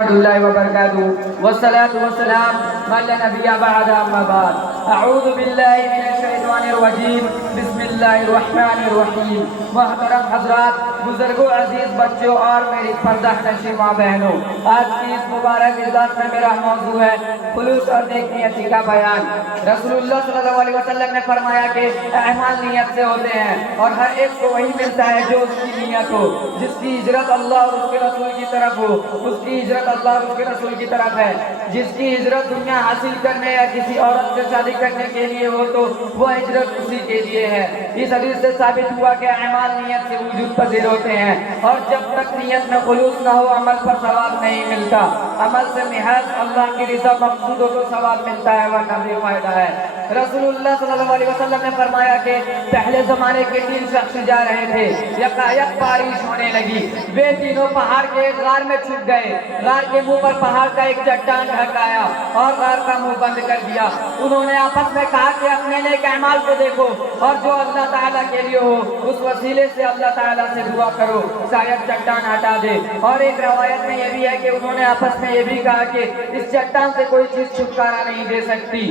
الله وبركاته والصلاة والسلام من لا نبي بعد أما بعد أعوذ بالله من الشيطان الرجيم بسم الله الرحمن الرحیم. محترم حضرات، بزرگوں، عزیز بچوں اور میری پردہ نشین ماں بہنوں، آج کی اس مبارک اجلاس میں میرا موضوع ہے خلوص اور نیک نیتی کا بیان. رسول اللہ صلی اللہ علیہ وسلم نے فرمایا کہ اعمال نیت سے ہوتے ہیں اور ہر ایک کو وہی ملتا ہے جو اس کی نیت ہو. جس کی ہجرت اللہ اور اس کے رسول کی طرف ہو اس کی ہجرت اللہ اور اس کے رسول کی طرف ہے. جس کی ہجرت دنیا حاصل کرنے یا کسی عورت سے شادی کرنے کے لیے ہو تو وہ ہجرت اسی کے لیے ہے. اس حدیث سے ثابت ہوا کہ اعمال نیت سے وجود پذیر ہوتے ہیں اور جب تک نیت میں خلوص نہ ہو عمل پر ثواب نہیں ملتا. عمل سے محض اللہ کی رضا مقصود ہو تو ثواب ملتا ہے ورنہ بے فائدہ ہے. رسول اللہ صلی اللہ علیہ وسلم نے فرمایا کہ پہلے زمانے کے 3 شخص جا رہے تھے. یکایک بارش ہونے لگی. وہ تینوں پہاڑ کے ایک غار میں چھپ گئے. غار کے منہ پر پہاڑ کا ایک چٹان ڈھک آیا اور غار کا منہ بند کر دیا. انہوں نے آپس میں کہا کہ اپنے نیک اعمال کو دیکھو اور جو اللہ تعالیٰ کے لیے ہو اس وسیلے سے اللہ تعالیٰ سے دعا کرو شاید چٹان ہٹا دے. اور ایک روایت میں یہ بھی ہے کہ انہوں نے آپس میں یہ بھی کہا کہ اس چٹان سے کوئی چیز چھٹکارا نہیں دے سکتی.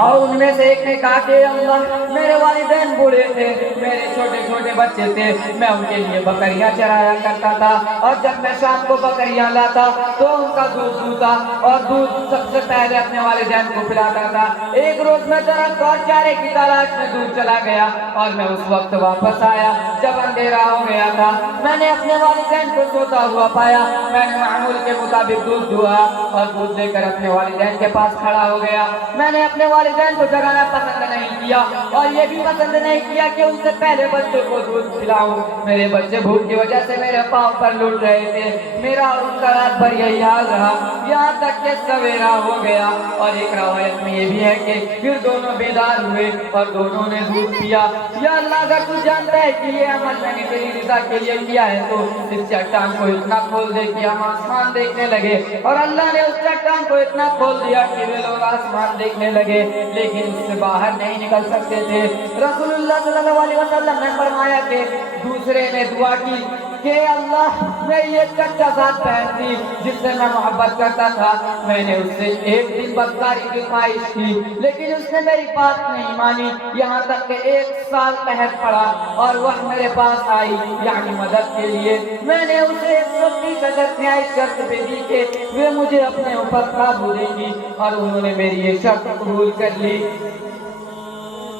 اور ان میں سے ایک نے کہا کہ اللہ، میرے والدین بوڑھے تھے، میرے چھوٹے چھوٹے بچے تھے، میں ان کے لیے بکریاں چرایا کرتا تھا اور جب میں شام کو بکریاں لاتا تو ان کا دودھ دوتا اور دودھ سب سے پہلے اپنے والدین کو پلاتا تھا. ایک روز میں درخت اور چارے کی تلاش میں دور چلا گیا اور میں اس وقت واپس آیا جب اندھیرا ہو گیا تھا. میں نے اپنے والدین کو سوتا ہوا پایا. میں نے معمول کے مطابق دودھ دھوا اور دودھ لے کر اپنے والدین کے پاس کھڑا ہو گیا. میں نے اپنے والدین کو جگانا پسند نہیں کیا اور یہ بھی پسند نہیں کیا کہ ان سے پہلے بچوں کو دودھ پلاؤں. میرے بچے بھوک کی وجہ سے میرے پاؤں پر لٹ رہے تھے. میرا اور ان کا رات بھر یہی حال رہا یہاں تک کہ سویرا ہو گیا. اور ایک روایت میں یہ بھی ہے کہ پھر دونوں بیدار ہوئے اور دونوں نے دودھ پیا. یا اللہ، اگر تو جانتا ہے کہ یہ عمل میں نے تیری رضا کے لیے کیا ہے تو اس چٹان کو اتنا کھول دے کہ ہم آسمان دیکھنے لگے. اور اللہ نے اس چٹان کو اتنا کھول دیا کہ وہ لوگ آسمان دیکھنے لگے لیکن اس سے باہر نہیں نکل سکتے تھے. رسول اللہ صلی اللہ علیہ وسلم نے فرمایا کہ دوسرے نے دعا کی کہ اللہ، میں یہ کچا ذات بہن تھی جس سے میں محبت کرتا تھا. میں نے اس سے ایک دن بدکاری کی خواہش کی لیکن اس نے میری بات نہیں مانی یہاں تک کہ 1 سال قحط پڑا اور وہ میرے پاس آئی یعنی مدد کے لیے. میں نے اسے 130,000 نہایت شرط پہ دی کہ وہ مجھے اپنے اوپر قابو دیں گی اور انہوں نے میری یہ شرط قبول کر لی.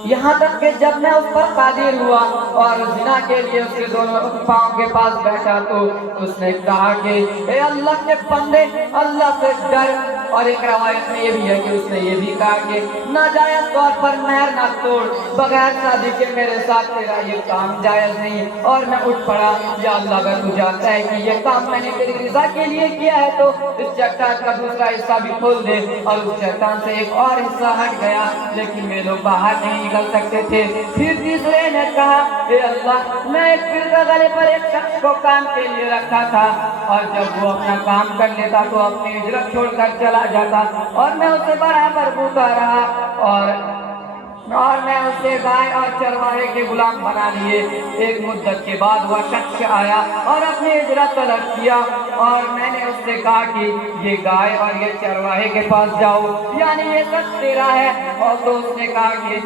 یہاں تک کہ جب میں اس پر قادر ہوا اور زنا کے لیے اس کے دونوں پاؤں کے پاس بیٹھا تو اس نے کہا کہ اے اللہ کے بندے، اللہ سے ڈر. اور ایک روایت میں یہ بھی ہے کہ اس نے یہ بھی کہا کہ ناجائز طور پر مہر نہ توڑ، بغیر شادی کے میرے ساتھ تیرا یہ کام جائز نہیں. اور میں اٹھ پڑا، یا اللہ، اگر تو جانتا ہے کہ یہ کام میں نے تیری رضا کے لیے کیا ہے تو اس چٹان کا دوسرا حصہ بھی کھول دے. اور اس چٹان سے ایک اور حصہ ہٹ گیا لیکن وہ لوگ باہر نہیں نکل سکتے تھے. پھر تیسرے نے کہا اے اللہ، میں ایک پھر گلے پر ایک شخص کو کام کے لیے رکھا تھا اور جب وہ اپنا کام کر لیتا تو اپنی ہجرت چھوڑ کر چلا جاتا اور میں اسے برابر بھوکا رہا اور میں اسے گائے اور چرواہے کے غلام بنا لیے. ایک مدت کے بعد وہ شخص آیا اور اپنی ہجرت طلب کیا اور میں نے اس سے کہا کہ یہ گائے اور یہ چرواہے کے پاس جاؤ یعنی یہ سب تیرا ہے. اور تو اس نے کہا کہ